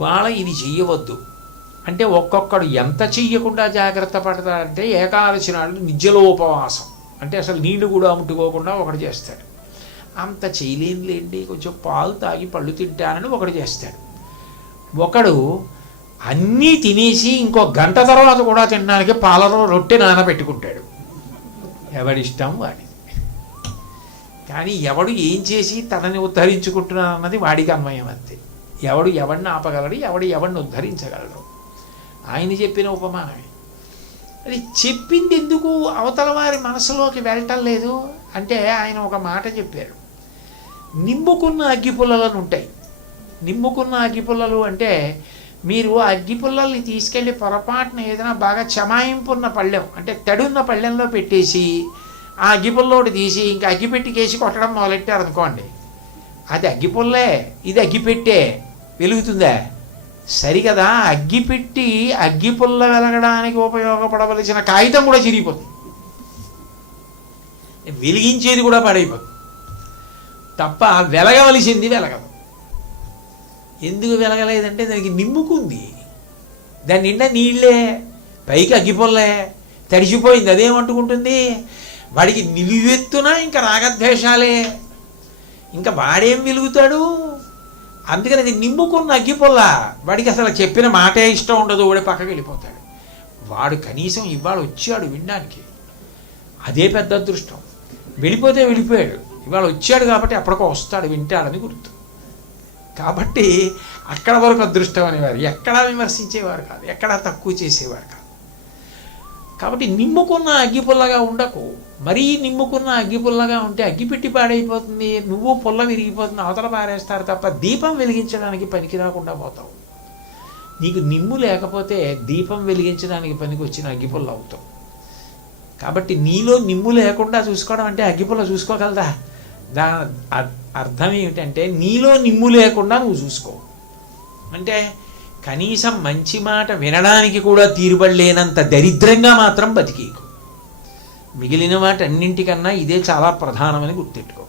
ఇవాళ ఇది చెయ్యవద్దు అంటే ఒక్కొక్కడు ఎంత చెయ్యకుండా జాగ్రత్త పడతాడంటే ఏకాదశి నాడు నిత్యలోపవాసం అంటే అసలు నీళ్లు కూడా ముట్టుకోకుండా ఒకడు చేస్తాడు. అంత చేయలేండి కొంచెం పాలు తాగి పళ్ళు తింటానని ఒకడు చేస్తాడు. ఒకడు అన్నీ తినేసి ఇంకో గంట తర్వాత కూడా తినడానికి పాలలో రొట్టె నానబెట్టుకుంటాడు. ఎవడిష్టం వాడి. కానీ ఎవడు ఏం చేసి తనని ఉద్ధరించుకుంటున్నాడు అన్నది వాడికి అన్వయం అంతే. ఎవడు ఎవడిని ఆపగలడు, ఎవడిని ఉద్ధరించగలడు. ఆయన చెప్పిన ఉపమానమే. అది చెప్పింది ఎందుకు అవతల వారి మనసులోకి వెళ్ళటం లేదు అంటే ఆయన ఒక మాట చెప్పారు. నిమ్ముకున్న అగ్గిపుల్లలను ఉంటాయి. నిమ్ముకున్న అగ్గిపుల్లలు అంటే మీరు అగ్గిపుల్లల్ని తీసుకెళ్ళి పొరపాటున ఏదైనా బాగా చమాయింపున్న పళ్ళెం అంటే తడున్న పళ్ళెంలో పెట్టేసి ఆ అగ్గిపుల్లోటి తీసి ఇంకా అగ్గిపెట్టికేసి కొట్టడం మొదలెట్టారు అనుకోండి, అది అగ్గిపుల్లే, ఇది అగ్గిపెట్టే, వెలుగుతుందా? సరికదా అగ్గిపెట్టి అగ్గిపుల్ల వెలగడానికి ఉపయోగపడవలసిన కాగితం కూడా చిరిగిపోతుంది, వెలిగించేది కూడా పడైపోతుంది తప్ప వెలగవలసింది వెలగదు. ఎందుకు వెలగలేదంటే దానికి నిమ్ముకుంది, దాని నిండా నీళ్ళే, పైకి అగ్గిపుల్లే, తడిసిపోయింది, అదేమంటుకుంటుంది? వాడికి నిలువెత్తున ఇంకా రాగద్వేషాలే, ఇంకా వాడేం వెలుగుతాడు? అందుకని అది నిమ్ముకున్న అగ్గిపుల్ల. వాడికి అసలు చెప్పిన మాటే ఇష్టం ఉండదు, వాడే పక్కకి వెళ్ళిపోతాడు. వాడు కనీసం ఇవాళ వచ్చాడు వినడానికి, అదే పెద్ద అదృష్టం. వెళ్ళిపోతే వెళ్ళిపోయాడు, ఇవాళ వచ్చాడు కాబట్టి అప్పటికో వస్తాడు, వింటాడని గుర్తు. కాబట్టి అక్కడ వరకు అదృష్టం అనేవారు, ఎక్కడా విమర్శించేవారు కాదు, ఎక్కడా తక్కువ చేసేవారు కాదు. కాబట్టి నిమ్ముకున్న అగ్గిపుల్లగా ఉండకు. మరీ నిమ్ముకున్న అగ్గిపుల్లగా ఉంటే అగ్గిపెట్టి పాడైపోతుంది, నువ్వు పుల్ల విరిగిపోతుంది, అవతల పారేస్తారు తప్ప దీపం వెలిగించడానికి పనికి రాకుండా పోతావు. నీకు నిమ్ము లేకపోతే దీపం వెలిగించడానికి పనికి వచ్చిన అగ్గిపుల్ల అవుతావు. కాబట్టి నీలో నిమ్ము లేకుండా చూసుకోవడం అంటే అగ్గిపుల్ల చూసుకోగలదా? అర్థం ఏమిటంటే నీలో నిమ్ము లేకుండా నువ్వు చూసుకో అంటే కనీసం మంచి మాట వినడానికి కూడా తీరుబడలేనంత దరిద్రంగా మాత్రం బతికేకు. మిగిలిన వాటన్నింటికన్నా ఇదే చాలా ప్రధానమని గుర్తెట్టుకో.